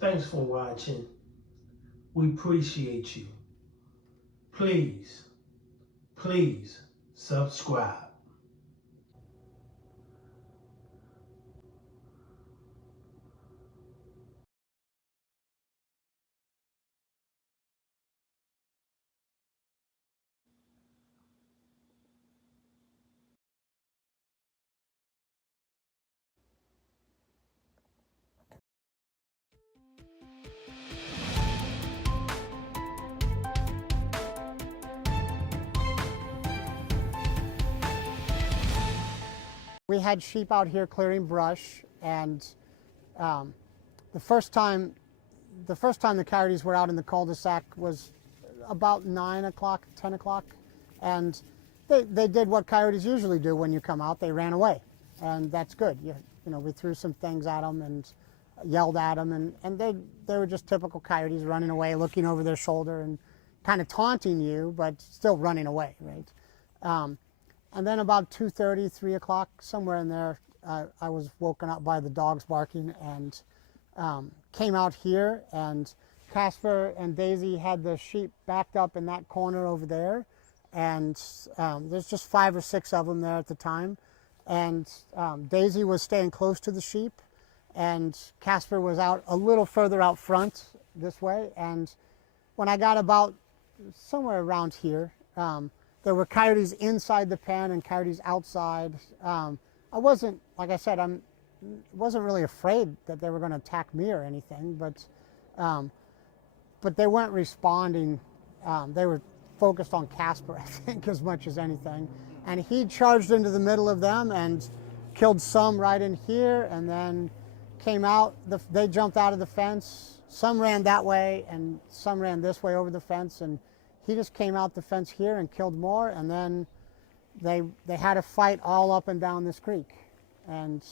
Thanks for watching. We appreciate you. Please, please subscribe. We had sheep out here clearing brush, and um, the first time the coyotes were out in the cul-de-sac was about 9 o'clock, 10 o'clock, and they did what coyotes usually do when you come out. They ran away, and that's good. You know, we threw some things at them and yelled at them, and they were just typical coyotes running away, looking over their shoulder and kind of taunting you, but still running away, right? And then about 2:30, 3 o'clock, somewhere in there, I was woken up by the dogs barking and came out here, and Casper and Daisy had the sheep backed up in that corner over there, and there's just 5 or 6 of them there at the time, and Daisy was staying close to the sheep, and Casper was out a little further out front this way, and when I got about somewhere around here, there were coyotes inside the pen and coyotes outside. I wasn't, like I said, wasn't really afraid that they were going to attack me or anything, but they weren't responding. They were focused on Casper, I think, as much as anything. And he charged into the middle of them and killed some right in here, and then came out. They jumped out of the fence. Some ran that way, and some ran this way over the fence, and he just came out the fence here and killed more, and then they had a fight all up and down this creek. And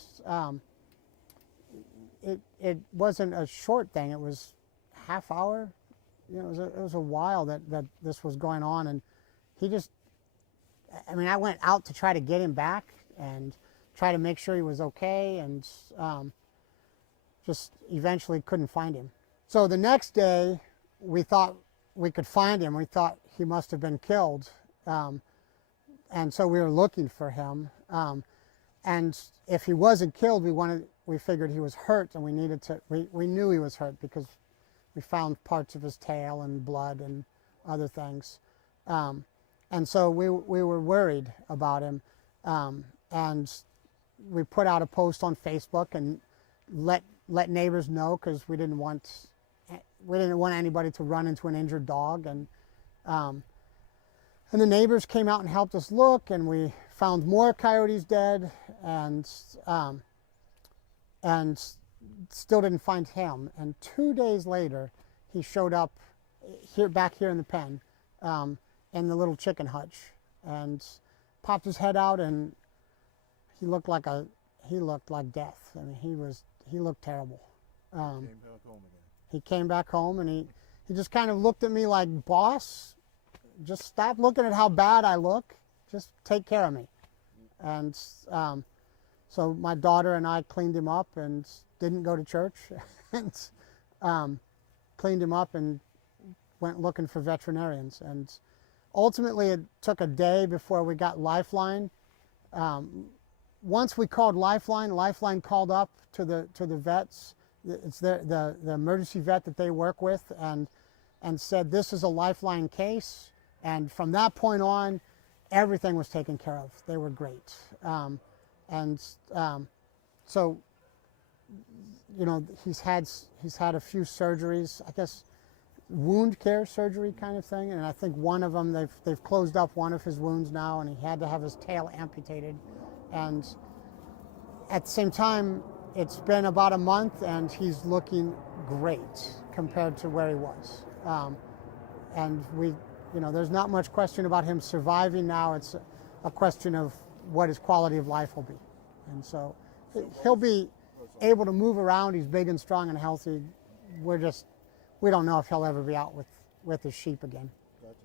it wasn't a short thing. It was half hour. You know, it was a while that this was going on, and he just, I mean, I went out to try to get him back and try to make sure he was okay, and just eventually couldn't find him. So the next day, we thought we could find him. We thought he must have been killed, and so we were looking for him. And if he wasn't killed, we figured he was hurt, and we knew he was hurt because we found parts of his tail and blood and other things, and so we were worried about him, and we put out a post on Facebook and let neighbors know, because we didn't want anybody to run into an injured dog, and the neighbors came out and helped us look, and we found more coyotes dead, and still didn't find him. And 2 days later, he showed up back here in the pen, in the little chicken hutch, and popped his head out, and he looked like death. I mean, he looked terrible. He came back home, and he just kind of looked at me like, "Boss, just stop looking at how bad I look. Just take care of me." And so my daughter and I cleaned him up and didn't go to church, and cleaned him up and went looking for veterinarians. And ultimately, it took a day before we got Lifeline. Once we called Lifeline, Lifeline called up to the vets. It's the emergency vet that they work with, and said, "This is a Lifeline case." And from that point on, everything was taken care of. They were great. So, you know, he's had a few surgeries, I guess, wound care surgery kind of thing, and I think one of them, they've closed up one of his wounds now, and he had to have his tail amputated. And at the same time, it's been about a month, and he's looking great compared to where he was. And you know, there's not much question about him surviving now. It's a question of what his quality of life will be. And so he'll be able to move around. He's big and strong and healthy. We don't know if he'll ever be out with his sheep again. Gotcha.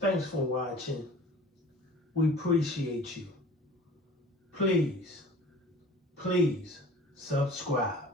Thanks for watching. We appreciate you. Please, please subscribe.